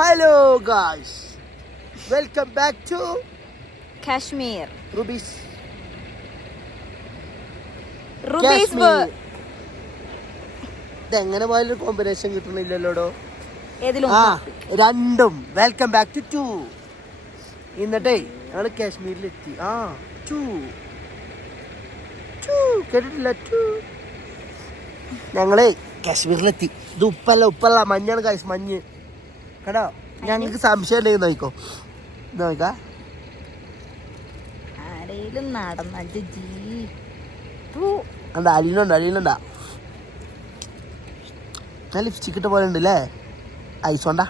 Hello guys, welcome back to Kashmir. Ruby's world. ഇതെങ്ങനെ പോയാലും combination കിട്ടണില്ലല്ലോടോ. ഏതിലും രണ്ടും വെൽക്കം ബാക്ക് ടു ടു. ഇന്നട്ടെ ഞങ്ങള് കാശ്മീരിലെത്തി. To കേട്ടിട്ടില്ല ടു. ഞങ്ങള് കാശ്മീരിലെത്തി. ഇത് ഉപ്പല്ല മഞ്ഞാണ് കാശ്, മഞ്ഞ് കേട്ടോ. ഞങ്ങൾക്ക് സംശയം ഉണ്ടെങ്കിൽ നോക്കോ, നോക്കാ ആരേലും നടന്ന അടിയിലുണ്ടാ ഞാൻ ലിപ്സ്റ്റിക് ഇട്ട പോലെ ഉണ്ട് അല്ലേ? ഐസോണ്ടാ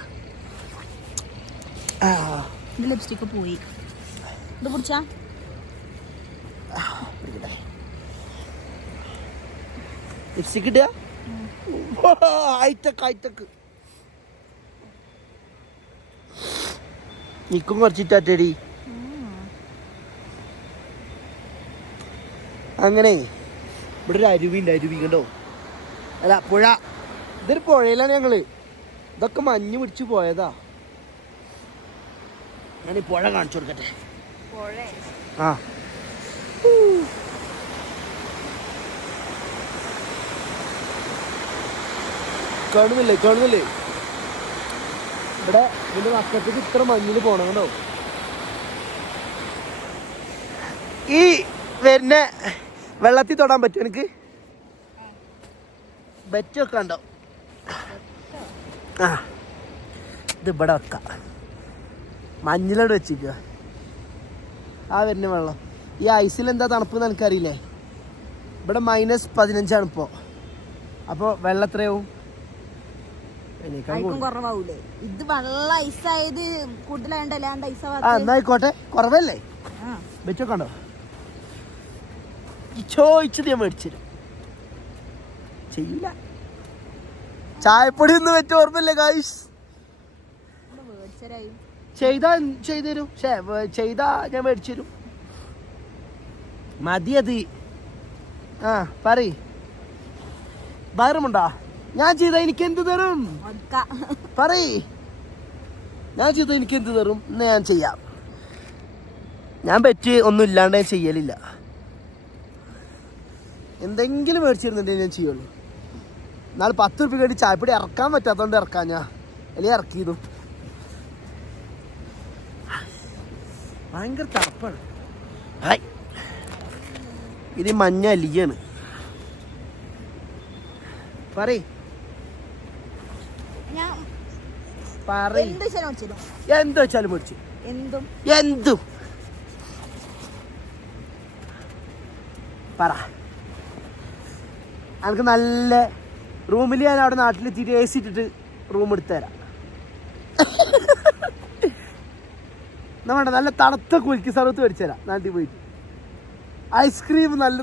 ലിപ്സ്റ്റിക് പോയി. ഇത് പിടിച്ചാ ലിപ്സ്റ്റിക് ഇട്ടുക. ഹൈറ്റക്ക് നിക്കും കുറച്ചിട്ടേടി. അങ്ങനെ ഇവിടെ ഒരു അരുവിണ്ട്, അരുവി കണ്ടോ? അല്ല പുഴ. ഇതൊരു പുഴയിലാണ് ഞങ്ങള്. ഇതൊക്കെ മഞ്ഞ് പിടിച്ച് പോയതാ. ഞാൻ ഈ പുഴ കാണിച്ചു കൊടുക്കട്ടെ. കാണുന്നില്ലേ ഇവിടെ ഇതിന്റെ നക്കത്തേക്ക് ഇത്ര മഞ്ഞില് പോണം കേട്ടോ. ഈ വരുന്ന വെള്ളത്തിൽ തൊടാൻ പറ്റും എനിക്ക്? ബെറ്റൊക്കെ ഉണ്ടോ? ഇത് ഇവിടെ വെക്കാം. മഞ്ഞിലോട് വെച്ചിരിക്കുക. വരുന്ന വെള്ളം. ഈ ഐസിൽ എന്താ തണുപ്പ് എനിക്കറിയില്ലേ. ഇവിടെ -15 ഇപ്പോൾ. അപ്പോൾ വെള്ളം എത്രയാവും? ഇത് വെള്ളം ഐസായത് കൂടുതലായിട്ടല്ലേ എന്നായിക്കോട്ടെ, കുറവല്ലേ? വെച്ചൊക്കെ ഉണ്ടോ? ചോദിച്ചത് ഞാൻ മേടിച്ചു ചെയ്യില്ല. ചായപ്പൊടി ഒന്നും വെച്ച ഓർമ്മല്ലേ ഗായ്സ്? ചെയ്താ ചെയ്തുതരും. ചെയ്താ ഞാൻ മേടിച്ചു തരും. മതിയത്. പറയ്, ഭാരമുണ്ടാ? ഞാൻ ചെയ്ത എനിക്ക് എന്ത് തരും? പറയ്, ഞാൻ ചെയ്ത എനിക്ക് എന്ത് തരും? ഇന്ന് ഞാൻ ചെയ്യാം. ഞാൻ പറ്റി ഒന്നും ഇല്ലാണ്ട് ഞാൻ ചെയ്യലില്ല. എന്തെങ്കിലും മേടിച്ചിരുന്നുണ്ടെങ്കിൽ ഞാൻ ചെയ്യുള്ളൂ. എന്നാൽ 10 രൂപ വേണ്ടി ചായപ്പൊടി ഇറക്കാൻ പറ്റാത്തതുകൊണ്ട് ഇറക്കാൻ ഞാൻ അല്ലെങ്കിൽ ഇറക്കിയതു. ഭയങ്കര തണുപ്പാണ്. ഇത് മഞ്ഞ അല്ലിയാണ്. പറയ് എന്ത് വെച്ചാലും മേടിച്ചു. എന്തും പറ. എനിക്ക് നല്ല റൂമിൽ ഞാൻ അവിടെ നാട്ടിലെത്തിയിട്ട് AC ഇട്ടിട്ട് റൂം എടുത്തു തരാം. എന്നാ വേണ്ട, നല്ല തണുത്ത കുൽക്കി സർവത്ത് മേടിച്ചു തരാം നാട്ടിൽ പോയിട്ട്. ഐസ്ക്രീം നല്ല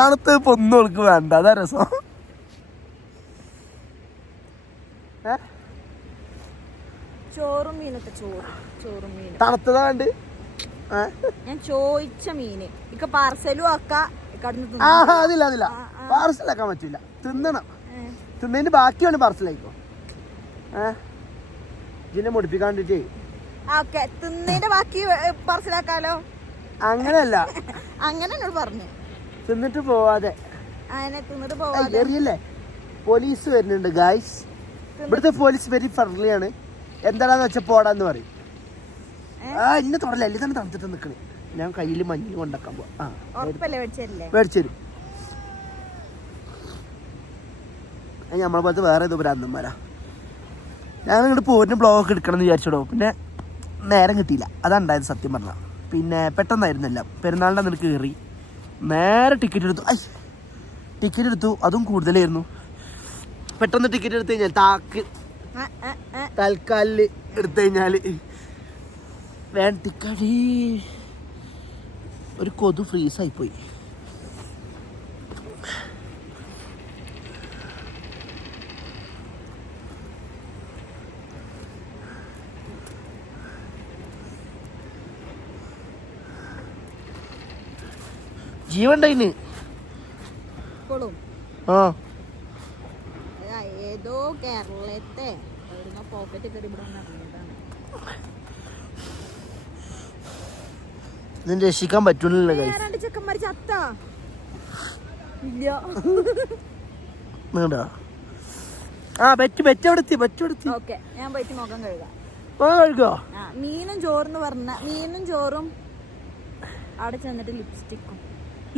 തണുത്ത് പൊന്നും അവൾക്ക് വേണ്ട. അതാ രസം. ചോറും മീനൊക്കെ തണുത്തതാ വേണ്ട. ഞാൻ ചോദിച്ച മീന് ഇക്ക പാർസലും അതില്ല പാർസലാക്കാൻ പറ്റില്ല. തിന്നണം. തിന്നതിന് ബാക്കിയാണ് പാർസലായിക്കോ. ഇതിനെ മുടിപ്പിക്കാണ്ടിട്ടേ തിന്നതിന്റെ ബാക്കി പാർസലാക്കാലോ. അങ്ങനെയല്ല, അങ്ങനെ എന്നോട് പറഞ്ഞു. തിന്നിട്ട് പോവാതെ എറിയല്ലേ. പോലീസ് വരുന്നുണ്ട് ഗായ്സ്. ഇവിടുത്തെ പോലീസ് വെരി ഫ്രണ്ട്ലി ആണ്. എന്താണെന്ന് വെച്ചാൽ പോടാന്ന് പറയും. ഇന്നെ തൊടല്ലേ, അല്ലേ തന്നെ തണുത്തിട്ട് നിൽക്കണേ. ഞാൻ കയ്യിൽ മഞ്ഞൾ കൊണ്ടാക്കാൻ പോവാ. മേടിച്ചേരും. നമ്മളെ പോലത്തെ വേറെ ഏതോ ഭ്രാന്തന്മാരാ. ഞങ്ങൾ ഇങ്ങോട്ട് പോരിന് ബ്ലോഗ് എടുക്കണം എന്ന് വിചാരിച്ചോടോ. പിന്നെ നേരം കിട്ടിയില്ല. അതാണ്ടായത് സത്യം പറഞ്ഞാൽ. പിന്നെ പെട്ടെന്നായിരുന്നല്ല. പെരുന്നാളിൻ്റെ അന്ന് കയറി നേരെ ടിക്കറ്റ് എടുത്തു. അതും കൂടുതലായിരുന്നു. പെട്ടെന്ന് ടിക്കറ്റ് എടുത്തു കഴിഞ്ഞാൽ തൽക്കാലിൽ എടുത്തു കഴിഞ്ഞാൽ വേണ്ടിക്കടി ഒരു കൊതു ഫ്രീസായിപ്പോയി. ജീവണ്ടതിന്. ഏതോ കേരളത്തെ പോക്കറ്റ് കയറി ഇവിടെ ഇറങ്ങിയതാണ്. ഇതിന് രക്ഷിക്കാൻ പറ്റൂല. രണ്ട് ചെക്കന്മാർ ചത്താ ഇല്ല. ഓക്കെ, ഞാൻ പോയിട്ട് മുഖം കഴുകാം. മീനും ചോറെന്ന് പറഞ്ഞ മീനും ചോറും അവിടെ ചെന്നിട്ട്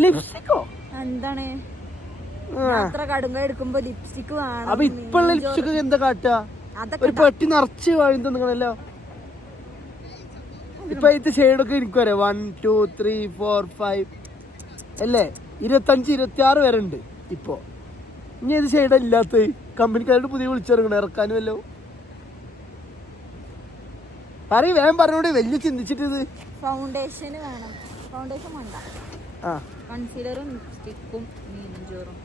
ലിപ്സ്റ്റിക്കോ എന്താണ് അത്ര കടുങ്ക എടുക്കുമ്പോ ലിപ്സ്റ്റിക് വേണം. എന്താ കാട്ടാ? ഒരു പെട്ടി നിറച്ച് വാങ്ങിത്തന്നല്ലോ. ഇപ്പൊ ഇത് ഷെയ്ഡൊക്കെ എനിക്കറിയാം. 1 2 3 4 5 അല്ലേ, 25 26 വരെ ഉണ്ട് ഇപ്പൊ. ഇനി ഏത് ഷെയ്ഡാ ഇല്ലാത്ത? കമ്പനിക്കാരോട് പുതിയ വിളിച്ചിറങ്ങണം ഇറക്കാനും വല്ലോ. പറയും വേഗം പറഞ്ഞോട്, വലിയ ചിന്തിച്ചിട്ട്. ഇത് ഫൗണ്ടേഷൻ വേണം. ഫൗണ്ടേഷൻ വേണ്ട, കൺസീലറും ലിപ്സ്റ്റിക്കും മീനും ചോറും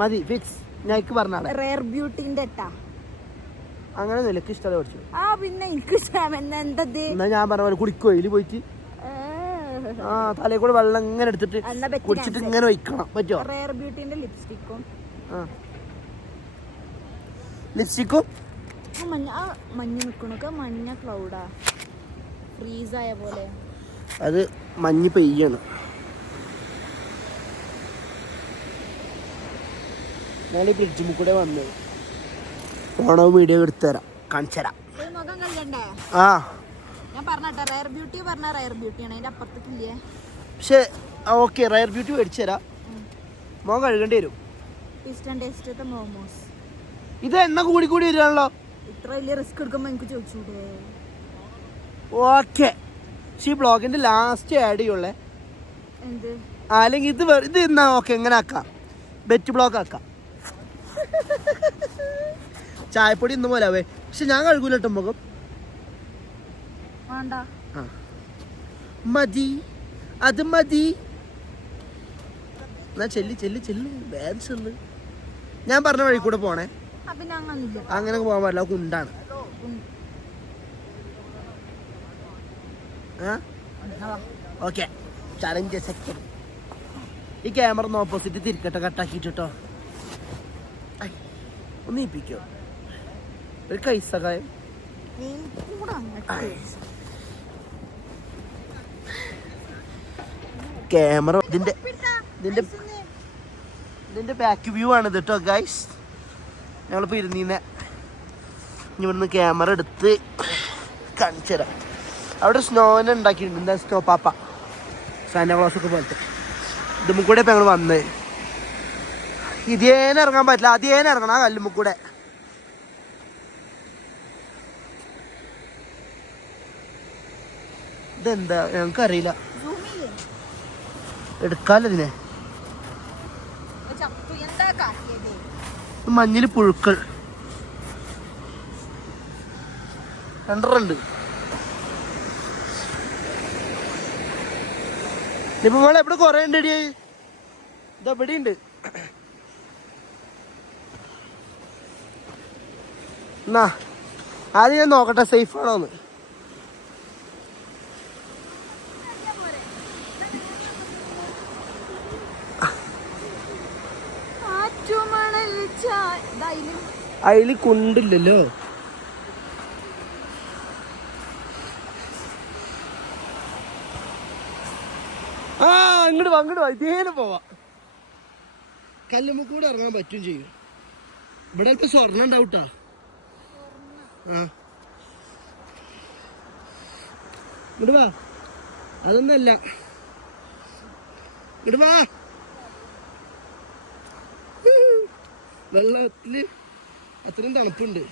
മതി. ഫിക്സ്. ഞാൻ പറഞ്ഞാണ് റെയർ ബ്യൂട്ടിന്റെ അങ്ങനെ നിലക്ക് ഇഷ്ടമല്ല പഠിച്ചു. പിന്നെ എനിക്ക് എന്തത് എന്നാ ഞാൻ പറഞ്ഞ പോലെ കുടിക്കോ ഇതില് പോയിട്ട് തലയിൽ കൂടെ വെള്ളം ഇങ്ങനെ എടുത്തിട്ട് കുടിച്ചിട്ട് ഇങ്ങനെ വയ്ക്കണം. പറ്റുമോ? റെയർ ബ്യൂട്ടിന്റെ ലിപ്സ്റ്റിക്കും മഞ്ഞ നിക്കണൊക്കെ മഞ്ഞ ക്ലൗഡാ, ഫ്രീസായ പോലെ. അത് മഞ്ഞ് പെയ്യാണ്. ഞാൻ ഈ ബ്രിഡ്ജിൽ കൂടെ വന്നത് ഫോണോ വീഡിയോ എടുത്തുതരാം, കാണിച്ചു തരാം. ആ ഞാൻ പറഞ്ഞ റെയർ ബ്യൂട്ടി പറഞ്ഞ റെയർ ബ്യൂട്ടിയാണ്, അതിന്റെ അപ്പുറത്തേക്കില്ലേ. പക്ഷേ ഓക്കെ, റെയർ ബ്യൂട്ടി മേടിച്ചു തരാം. മോൻ കഴുകേണ്ടി വരും. ഇത് എണ്ണ കൂടി വരികയാണല്ലോ. ഇത്ര വലിയ റിസ്ക് എടുക്കുമ്പോ എനിക്ക് ചോദിച്ചൂടെ? ഓക്കെ, ഈ ബ്ലോഗിന്റെ ലാസ്റ്റ് ആഡ് ചെയ്യുള്ളേ. എന്ത്? അല്ലെങ്കിൽ ഇത് എന്നാ ഓക്കെ, എങ്ങനെ ആക്കാം? ബെറ്റ് ബ്ലോഗ് ആക്കാം. ചായപ്പൊടി ഇന്ന് പോലാവേ. പക്ഷെ ഞാൻ കഴുകൂല കേട്ടോ മുഖം. മതി, അത് മതി. എന്നാ ചെല്ലു ബാൻസ് ഉണ്ട്. ഞാൻ പറഞ്ഞ വഴി കൂടെ പോണേ. അങ്ങനെ പോകാൻ പാടില്ല, കുണ്ടാണ്. Okay, challenge second. ഈ ക്യാമറ ഓപ്പോസിറ്റ് തിരിക്കട്ടെ, കട്ടാക്കിട്ടോ. ഒന്ന് ഇപ്പിക്കോ ഒരു കൈസഹായം. ക്യാമറ ഇതിന്റെ ബാക്ക് വ്യൂ ആണ് കേട്ടോ ഗൈസ്. ഞങ്ങളിപ്പോ ഇരുന്നീന്നെ. ഇവിടുന്ന് ക്യാമറ എടുത്ത് കാണിച്ചു തരാം. അവിടെ സ്നോനെ ഉണ്ടാക്കിയിട്ടുണ്ട്. എന്താ സ്നോ പാപ്പ, സാന്റാക്ലോസ് ഒക്കെ പോലത്തെ. ഇതുമ്മ കൂടെ ഇപ്പൊ ഞങ്ങൾ വന്നത്. ഇതേനെ ഇറങ്ങാൻ പറ്റില്ല, അതേനെ ഇറങ്ങണം. ആ കല്ലുമ്മ കൂടെ ഇതെന്താ ഞങ്ങൾക്കറിയില്ല. എടുക്കാലോ ഇതിനെ. മഞ്ഞില് പുഴുക്കൾ രണ്ടെണ്ണുണ്ട്. ഇപ്പൊ മോളെ എവിടെ കൊറേ ഉണ്ടടി? ഇതെവിടെ ഉണ്ട്? എന്നാ ആദ്യം ഞാൻ നോക്കട്ടെ സേഫ് ആണോന്ന്. അതില് കൊണ്ടില്ലല്ലോ. അങ്ങോട്ട് വാ, ഇതേനെ പോവാ. കല്ലുമ്മ കൂടെ ഇറങ്ങാൻ പറ്റും ചെയ്യും. ഇവിടെ അല്പം സ്വർണ്ണം ഉണ്ടാവൂട്ടാ. ഇങ്ങോട്ട് വാ, അതൊന്നല്ല. ഇങ്ങോട്ട് വാ. വെള്ളത്തില് അത്രയും തണുപ്പുണ്ട്.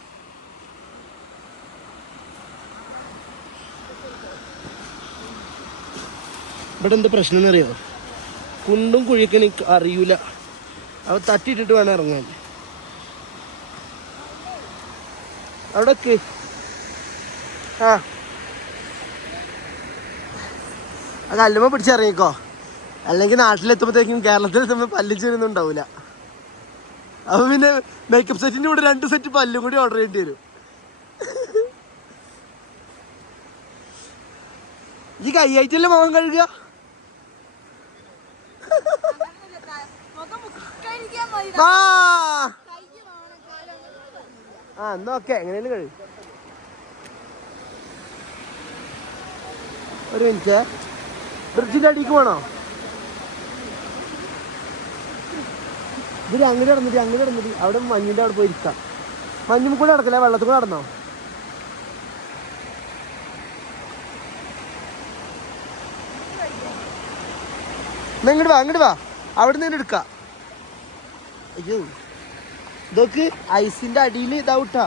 ഇവിടെ എന്താ പ്രശ്നം എന്നറിയോ? കുണ്ടും കുഴിയൊക്കെ എനിക്ക് അറിയൂല. അവ തട്ടിയിട്ടിട്ട് വേണം ഇറങ്ങാൻ. അവിടൊക്കെ ആ കല്ലുമ്മ പിടിച്ചിറങ്ങിക്കോ. അല്ലെങ്കിൽ നാട്ടിലെത്തുമ്പോഴത്തേക്കും കേരളത്തിലെത്തുമ്പോൾ പല്ലിച്ചൊന്നും ഉണ്ടാവില്ല. അപ്പൊ പിന്നെ മേക്കപ്പ് സെറ്റിന്റെ കൂടെ 2 സെറ്റ് പല്ലും കൂടി ഓർഡർ ചെയ്യേണ്ടി വരും. ഈ കൈയായിട്ടല്ലേ മുഖം കഴുകുക? ആ എന്നാ ഓക്കെ എങ്ങനെയാലും കഴിയും. ഒരു മിനിറ്റ്, ബ്രിഡ്ജിന്റെ അടിക്ക് പോണോ? ഇത് അങ്ങോട്ട് നടന്നിട്ട് അവിടെ മഞ്ഞിന്റെ അവിടെ പോയി ഇരിക്കാം. മഞ്ഞും കൂടെ നടക്കില്ല, വെള്ളത്തിൽ കൂടെ നടന്നോ? എന്നാ ഇങ്ങോട്ട് വാ അവിടെ നിന്ന് എടുക്കാം. അയ്യോ ഇതൊക്കെ ഐസിന്റെ അടിയിൽ ഇതാവൂട്ടാ.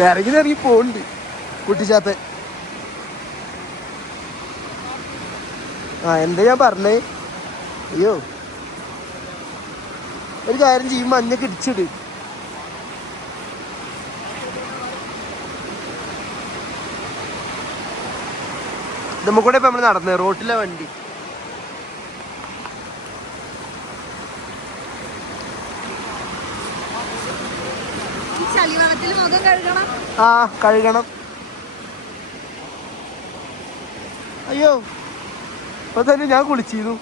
നിറങ്ങി പോണ്ട് കുട്ടിച്ചാത്തൻ. ആ എന്താ ഞാൻ പറഞ്ഞേ? അയ്യോ ഒരു കാര്യം ചെയ്യും, മഞ്ഞൊക്കെ ഇടിച്ചിട്. നമുക്കൂടെ ഇപ്പൊ നമ്മള് നടന്നേ റോട്ടിലെ വണ്ടി. ആ കഴുകണം. അയ്യോ അപ്പൊ തന്നെ ഞാൻ കുളിച്ചിരുന്നു.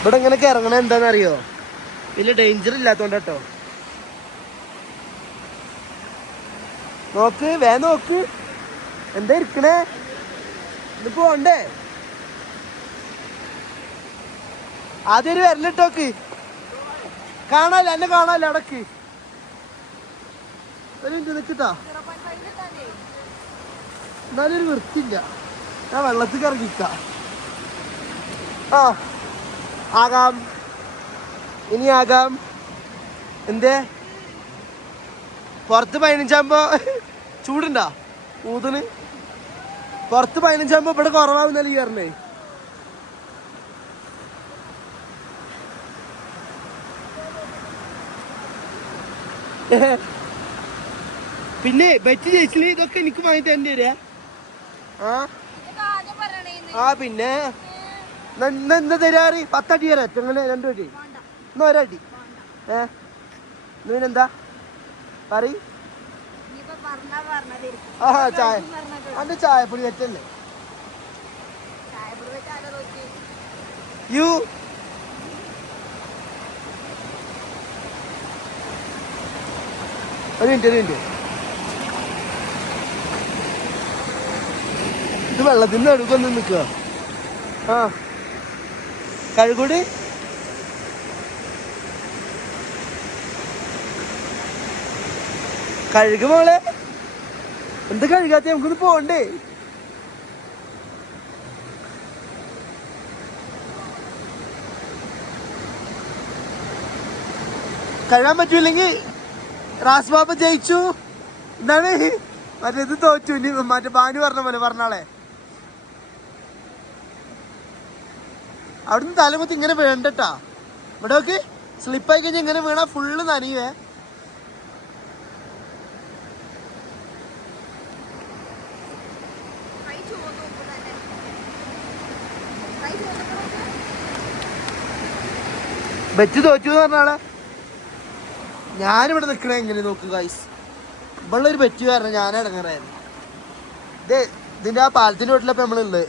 ഇവിടെ ഇങ്ങനെയൊക്കെ ഇറങ്ങണ എന്താണെന്നറിയോ? വലിയ ഡേഞ്ചർ ഇല്ലാത്തോണ്ടോ. നോക്ക് നോക്ക് എന്താ ഇരിക്കണേ? ഇത് പോണ്ടേ? ആദ്യം ഒരു വിരലിട്ടോക്ക്. കാണാല്ല എന്നെ കാണാല്ല അടക്ക്. ഒരു മിനിറ്റ് നിൽക്കട്ടാ, എന്നാലും ഒരു വൃത്തിയില്ല. ഞാൻ വെള്ളത്തിൽ ഇറങ്ങിക്ക. ആ ആകാം, ഇനി ആകാം. എന്തേ പുറത്ത് 15 ചൂടുണ്ടാ? ഊതണ് പുറത്ത് 15 ഇവിടെ കുറവാകുന്നല്ലേ ഈ പറഞ്ഞേ. പിന്നെ ബെറ്റ് ജയിച്ചില് ഇതൊക്കെ എനിക്ക് വാങ്ങി തരേണ്ടി വരാ. ആ പിന്നെ എന്താ തരാറ്? 10 അടി തരാ. അങ്ങനെ 2 അടി എന്നാ ഒരടി. പിന്നെന്താ പറ? ആ ചായ അന്റെ ചായപ്പൊടി വെച്ചല്ലേ യു. ഒരു മിനിറ്റ്, ഇത് വെള്ളത്തിന് അടുക്കൊന്നും നിൽക്കുക. ആ കഴുകൂടി കഴുകു മോളെ. എന്ത് കഴുകാത്ത? നമുക്കൊന്ന് പോണ്ടേ? കഴുകാൻ പറ്റൂല്ലെങ്കിൽ റാസ് ബാബ ജയിച്ചു എന്താണ് മറ്റേത് തോറ്റു. ഇനി മറ്റേ ബാനു പറഞ്ഞ പോലെ പറഞ്ഞാളെ അവിടുന്ന് തലമുത്തി ഇങ്ങനെ വീണ്ടട്ടാ. ഇവിടെ നോക്ക്, സ്ലിപ്പായി കഴിഞ്ഞാൽ ഇങ്ങനെ വീണാ ഫുള്ള് നനയുവേ. ബെറ്റ് തോറ്റു എന്ന് പറഞ്ഞാളെ. ഞാനിവിടെ നിൽക്കണേ എങ്ങനെ നോക്ക് ഗൈസ്. ഇവളൊരു ബെറ്റ് കാരണം ഞാൻ ഇടങ്ങറായിരുന്നു. ഇതിന്റെ ആ പാലത്തിന്റെ വീട്ടിലപ്പോ നമ്മളുള്ളത്.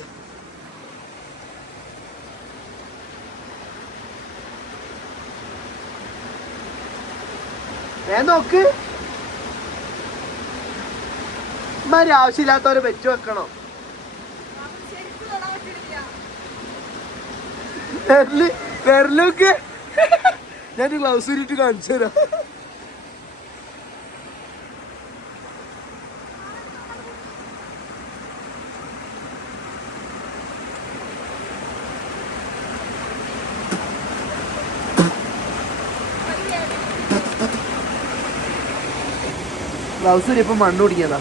നോക്ക് ഇമാരി ആവശ്യമില്ലാത്തവരെ ബെറ്റ് വെക്കണോ? വിരലൊക്കെ ഞാൻ ഗ്ലൗസ് ഊരിട്ട് കാണിച്ചു തരാം. ഗ്ലൗസ് ഊരിയപ്പോ മണ്ണ് കുടിക്കാതാ.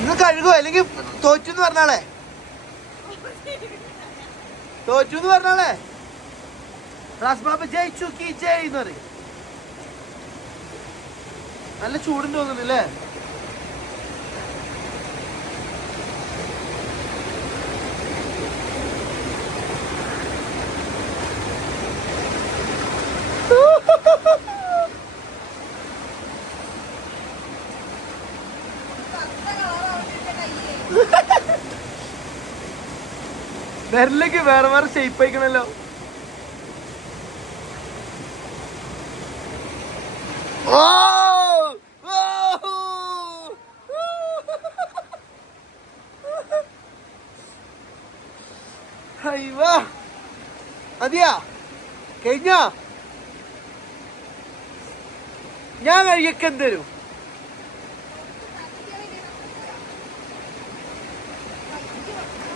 ഇന്ന് കഴുകുമോ അല്ലെങ്കിൽ തോറ്റു പറഞ്ഞാളെ? തോറ്റു പറഞ്ഞാളെ റാസ് ബാബ ജയിച്ചു കീ ജയിന്ന് പറയും. നല്ല ചൂടുണ്ട് തോന്നുന്നില്ലേ? വിരലൊക്കെ വേറെ വേറെ ഷേപ്പ് ആയിക്കണല്ലോ. ഓ അതെയാ കഴിഞ്ഞ ഞാൻ കഴിയൊക്കെ എന്തരും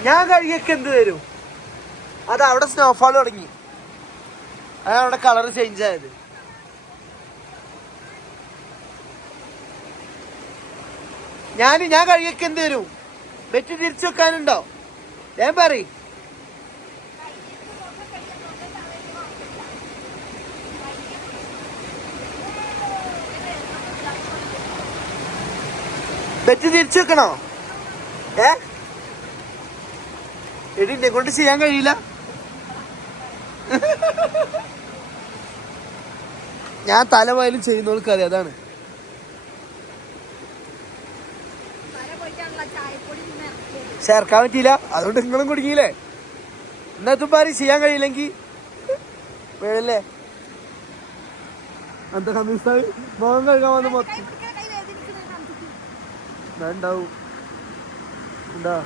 ഞാൻ കഴിയൊക്കെ എന്ത് തരും. അത് അവിടെ സ്നോഫാൾ തുടങ്ങി, അതാണ് അവിടെ കളർ ചേഞ്ച് ആയത്. ഞാൻ കഴിയൊക്കെ എന്ത് തരും. ബെറ്റ് തിരിച്ചു വെക്കാനുണ്ടോ? ഞാൻ പറയും. ബെറ്റ് തിരിച്ചു വെക്കണോ? എടി എന്നെ കൊണ്ട് ചെയ്യാൻ കഴിയില്ല. ഞാൻ തലവായാലും ചെയ്യുന്നവൾക്കറിയാം, അതാണ്. ചേർക്കാൻ പറ്റിയില്ല, അതുകൊണ്ട് നിങ്ങളും കുടുങ്ങിയില്ലേ. ഇന്നത്തും പാരി ചെയ്യാൻ കഴിയില്ലെങ്കിൽ വേഴല്ലേ എന്താ കമ്മീസാവ് മുഖം കഴുകാൻ വന്ന് മൊത്തം ഉണ്ടാവും. ഉണ്ടാ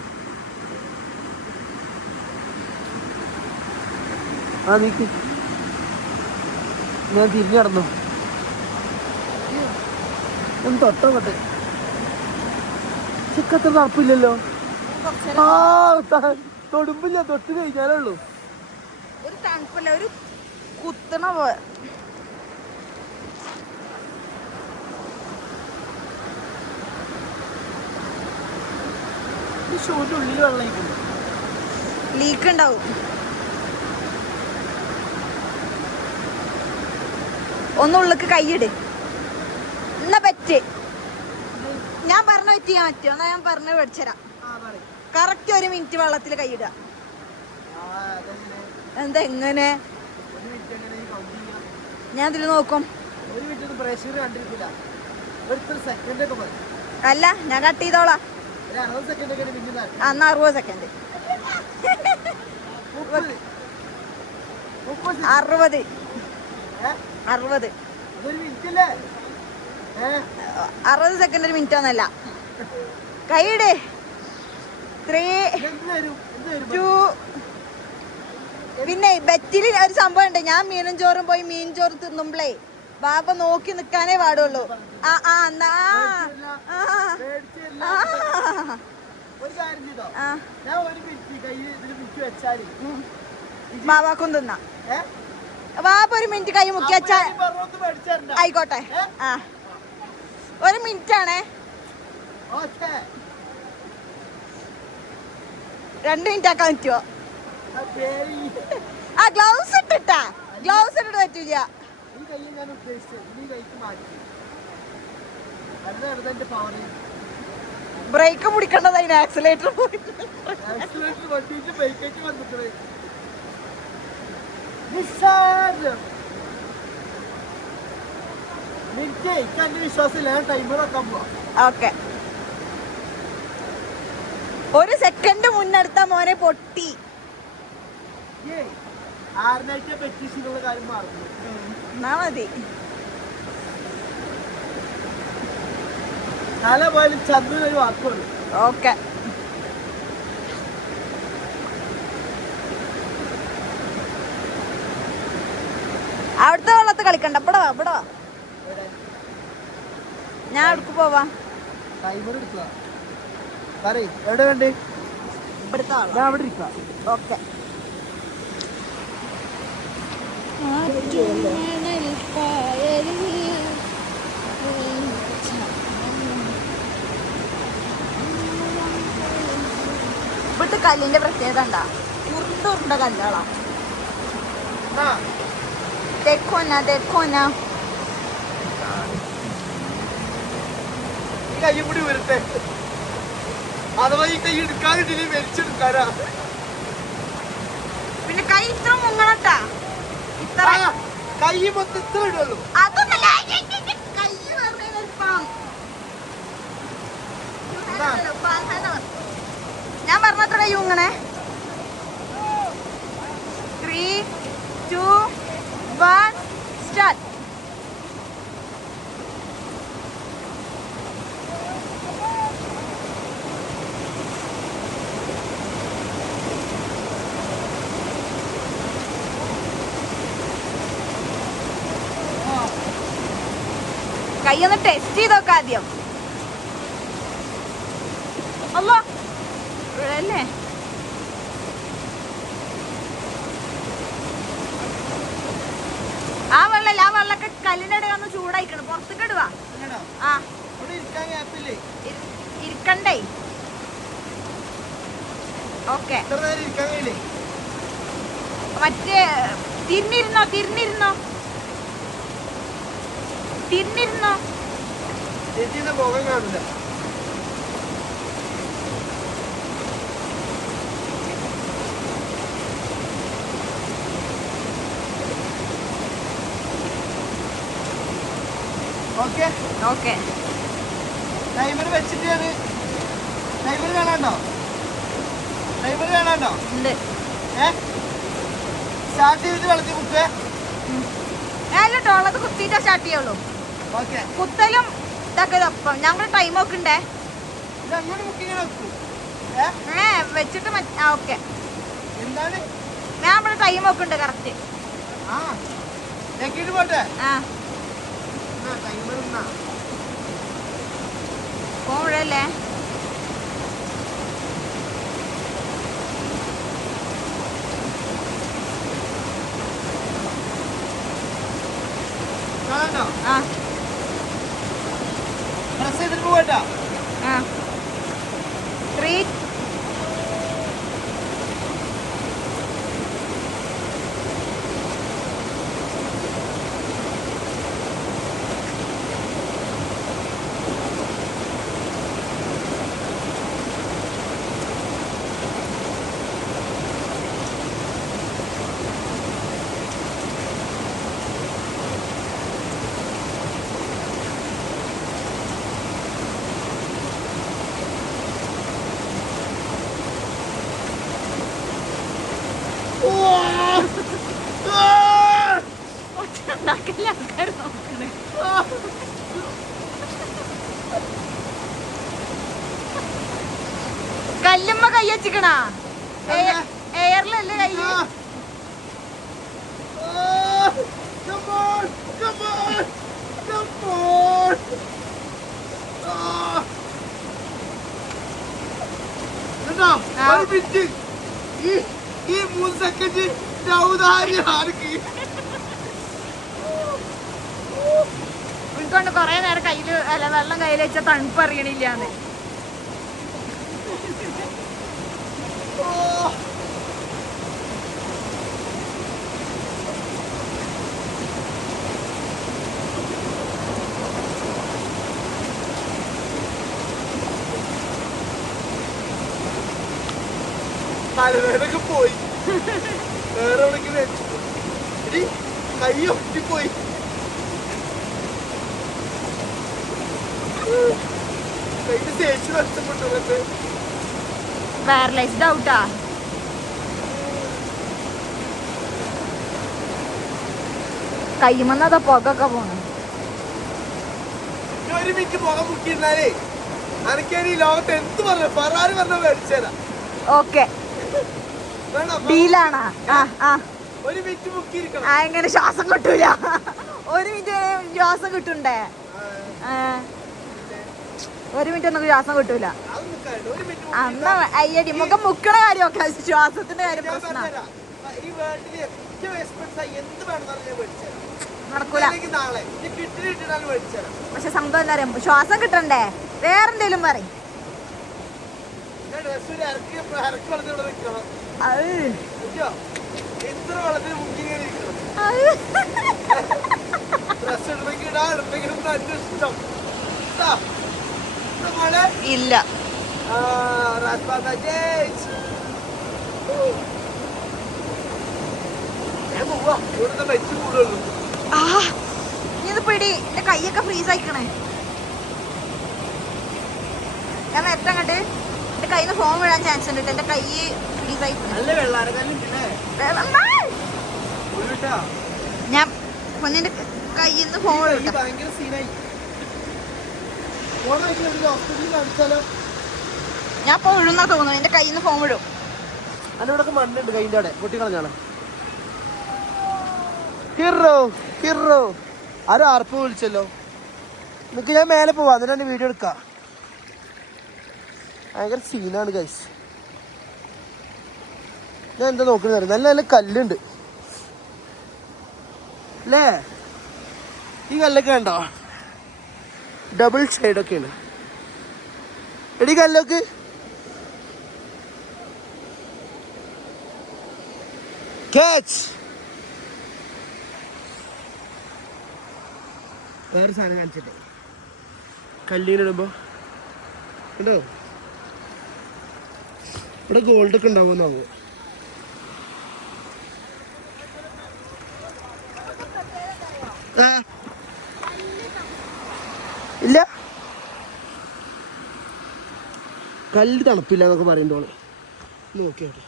ആ നീക്ക്, ഞാൻ തിരിഞ്ഞു നടന്നു. ഒന്ന് തൊട്ടോ കട്ടെ, ചിക്കത്ര തണുപ്പില്ലല്ലോ. ആ തൊടുമ്പില്ല, തൊട്ട് കഴിഞ്ഞാലേ ഉള്ളൂ. ഒരു തണുപ്പല്ല, ഒരു കുത്തണ പോലെ. ഷോന്റെ ഉള്ളിൽ വെള്ളം ലീക്ക് ഉണ്ടാവും. ഒന്നുള്ളിക്ക് കൈയിട് എന്നാ പറ്റ്. ഞാൻ പറഞ്ഞ പറ്റി ചെയ്യാൻ പറ്റുമോ? എന്നാ ഞാൻ പറഞ്ഞ പഠിച്ചരാ. കറക്റ്റ് 1 മിനിറ്റ് വെള്ളത്തിൽ കൈയിടുക. എന്താ എങ്ങനെ? ഞാൻ ഇതിൽ നോക്കും. അല്ല, ഞാൻ കട്ട് ചെയ്തോളാം. എന്നാ 60 സെക്കൻഡ്. 60 സെക്കൻഡ് 1 മിനിറ്റ് ഒന്നല്ല. കൈയിട്. 3, 2. പിന്നെ ബെറ്റിൽ ഒരു സംഭവം ഉണ്ട്. ഞാൻ മീനും ചോറും പോയി മീൻ ചോറ് തിന്നുമ്പളേ ബാബ നോക്കി നിക്കാനേ പാടുള്ളൂ. ബാബാക്കും തിന്നാ. ബാബ 1 മിനിറ്റ് കൈ മുക്കി വെച്ചാ ആയിക്കോട്ടെ. 1 മിനിറ്റ് ആണേ. 2 മിനിറ്റ് ആക്കാൻ പറ്റുമോ? ആ ഗ്ലൗസ് ഇട്ടിട്ടാ, ഗ്ലൗസ് ഇട്ടിട്ട് പറ്റൂല. ബ്രേക്ക് പിടിക്കേണ്ടത് അതിന് ആക്സിലേറ്റർ ഓക്കെ. 1 സെക്കൻഡ് മുന്നെടുത്ത മോനെ പൊട്ടി. എന്നാ മതി. ഓക്കെ. അവിടുത്തെ വെള്ളത്ത് കളിക്കണ്ട. ഇവിടെ വാ, ഇവിടെ വാ. ഞാൻ അടുക്ക് പോവാ. എവിടെ വേണ്ടേ? ഇവിടുത്തെ ഞാൻ അവിടെ ഇരിക്കാം. ഓക്കെ. ഇവിടുത്തെ കല്ലിന്റെ പ്രത്യേകത ഉണ്ടാ, ഉരുണ്ട കല്ലുകളാ. തെക്കോന തെക്കോന കൈ കൂടി വരട്ടെ, അഥവാ ഈ കൈ എടുക്കാനിട്ടില്ല വലിച്ചെടുക്കാനാ. പിന്നെ കൈ ഇത്ര മുങ്ങണട്ടാ, ഇത്ര കൈ മൊത്തം ഇത്ര ഇടുള്ളൂ. അതൊന്നല്ല, ഞാൻ പറഞ്ഞത്ര കൈ മുങ്ങണേ. 1 സ്റ്റാർട്ട്. കൈയൊന്ന് ടെസ്റ്റ് ചെയ്തോക്കാം ആദ്യം. അല്ലോ അല്ലേ ആ വെള്ളല്ലേ, ആ വെള്ളൊക്കെ കല്ലിന്റെ ഇടയിൽ ഒന്ന് ചൂടായിക്കണം. പുറത്തേക്ക് ഇടുവാ. ആ ഇരിക്കണ്ടേ? ഓക്കെ. മറ്റേ തിരിഞ്ഞിരുന്നോ തിരിഞ്ഞിരുന്നോ തിരിഞ്ഞിരുന്നോ? മുഖം കാണില്ല. Okay okay. ടൈമർ വെച്ചിട്ടാണ്. ടൈമർ കാണാണ്ടോ? ടൈമർ കാണാണ്ടോ? ഉണ്ട്. സ്റ്റാർട്ട് ചെയ്തിട്ട് വെള്ളത്തിൽ കുത്തുക. അല്ല ടോളത് കുത്തിയിട്ടാ സ്റ്റാർട്ട് ചെയ്യുള്ളൂ. കുത്തലും ഇതൊക്കെ ഒപ്പം. ഞങ്ങൾ ടൈം ഒക്കെ ഉണ്ടേ. വെച്ചിട്ട് ഓക്കെ. എന്താണ് ഞാൻ ഇവിടെ ടൈം ഒക്കെ ഉണ്ട് കറക്റ്റ്. പോട്ടെ. പോഴല്ലേ? ആ പ്രസ് ചെയ്തിട്ട് പോകട്ടോ. 3 കല്ലുമ്മ കൈ വെച്ചിക്കണാ? എയറിലല്ലേ കൈ? ഈ 3 സെക്കൻഡ് എനിക്കൊണ്ട് കൊറേ നേരം കയ്യില് അല്ല വെള്ളം കയ്യിൽ വെച്ച തണുപ്പ് അറിയണില്ലാന്ന്. തലവേദനൊക്കെ പോയി. വേറെ കൈ ഒട്ടിപ്പോയി. കൈക്ക് ശേഷി നഷ്ടപ്പെട്ടു. പാരലൈസ്ഡ് ഔട്ടാ. കയ്യുമെന്നതാ പുകൊക്കെ പോണു. 1 മിനിറ്റ് മുഖം മുക്കിയിരുന്നാലേ അനക്കാണ് ഈ ലോകത്ത് എന്ത് പറഞ്ഞു ഫെറാറി പറഞ്ഞ മേടിച്ചേരാ. ഓക്കെ ഡീലാണാ? 1 മിനിറ്റ് മുക്കിയിരിക്കണം. എങ്ങനെ ശ്വാസം കിട്ടൂല? 1 മിനിറ്റ് ശ്വാസം കിട്ടണ്ടേ? 1 മിനിറ്റ് ഒന്നും ശ്വാസം കിട്ടൂല. അന്ന് അയ്യടി മുഖം മുക്കണ കാര്യമൊക്കെ ശ്വാസത്തിന്റെ കാര്യം പ്രശ്നം നടക്കൂല. പക്ഷെ സംഭവം എന്താ പറയാ, ശ്വാസം കിട്ടണ്ടേ? വേറെന്തേലും പറയും. ഇല്ല ഇത് പിടി. എന്റെ കൈയൊക്കെ ഫ്രീസ് ആയിക്കണേ. ഞാൻ എത്ര കണ്ട് എന്റെ കയ്യിൽ നിന്ന് ഫോം വീഴാൻ ചാൻസ് ഉണ്ട്. എന്റെ കൈ ഫ്രീസ് ആയി. ഞാൻ പൊന്നിന്റെ കയ്യിൽ നിന്ന് ഫോൺ എടുക്കാം. ഭയങ്കര സീനായി. ഹോസ്പിറ്റലിൽ കാണിച്ചാലോ? ഞാൻ ഇപ്പൊ വിഴുന്നാ തോന്നുന്നു. എന്റെ കയ്യിൽ നിന്ന് ഫോൺ വിടും. അതിനോടൊക്കെ മണ്ണുണ്ട് കൈൻ്റെ അവിടെ പൊട്ടിക്കളഞ്ഞാണ്. ഹിറോ ഹിറോ ആരും ആർപ്പ് വിളിച്ചല്ലോ. നിനക്ക് ഞാൻ മേലെ പോവാ എന്നിട്ട് വീഡിയോ എടുക്കാം. ഭയങ്കര സീനാണ് ഗൈസ്. ഞാൻ എന്താ നോക്കുന്നത്? നല്ല നല്ല കല്ലുണ്ട് അല്ലേ? ഈ കല്ലൊക്കെ ഉണ്ടോ? ഡബിൾ ഷെയ്ഡൊക്കെയാണ്. എടി കല്ലൊക്കെ ക്യാച്ച്. വേറെ സാധനം കാണിച്ചിട്ടേ കല്ലീനിടുമ്പോ കണ്ടോ? ഇവിടെ ഗോൾഡ് ഒക്കെ ഉണ്ടാവുമെന്നാവോ? ഇല്ല, കല്ല് തണുപ്പില്ല എന്നൊക്കെ പറയുമ്പോൾ നോക്കിയോട്ടെ.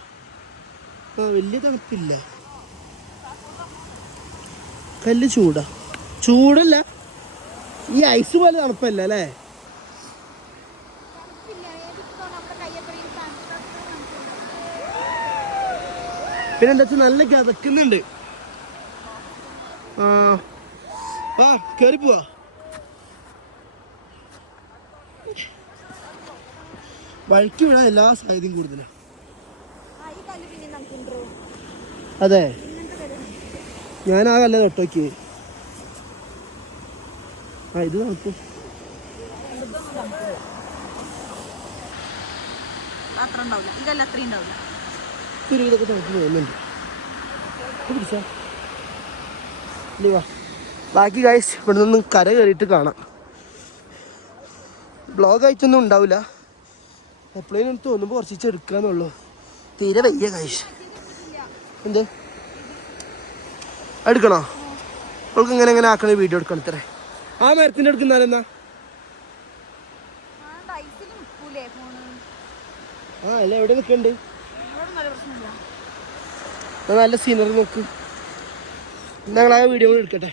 ആ വലിയ തണുപ്പില്ല. കല്ല് ചൂടല്ല, ഈ ഐസ് പോലെ തണുപ്പല്ല അല്ലേ? പിന്നെ എന്താ വെച്ചാൽ നല്ല കിതക്കുന്നുണ്ട്. ആ കേറി പോവാ. വഴിക്ക് വിടാൻ എല്ലാ സാധ്യതയും കൂടുതലാണ്. അതെ, ഞാൻ ആ കല്ല തൊട്ടോക്കി. ആ ഇത് തണുപ്പ്. ഇതൊക്കെ തണുപ്പ് പോകുന്നുണ്ട്. ബാക്കി ഗൈസ് ഇവിടെ നിന്ന് കര കയറിയിട്ട് കാണാം. ബ്ലോഗ് ആയിട്ടൊന്നും ഉണ്ടാവില്ല. എപ്പോഴേലും എനിക്ക് തോന്നുമ്പോൾ കുറച്ച് എടുക്കാന്നുള്ളൂ. തീരെ വയ്യ ഗൈസ്. എന്ത് എടുക്കണോ? അവൾക്ക് ഇങ്ങനെ എങ്ങനെ ആക്കണ വീഡിയോ എടുക്കണം. ഇത്ര ആ മരത്തിൻ്റെ എടുക്കുന്നാലെന്നാ? ആ അല്ല എവിടെ നിൽക്കണ്ട്? നല്ല സീനറി നോക്ക്. ഞങ്ങൾ ആ വീഡിയോ എടുക്കട്ടെ.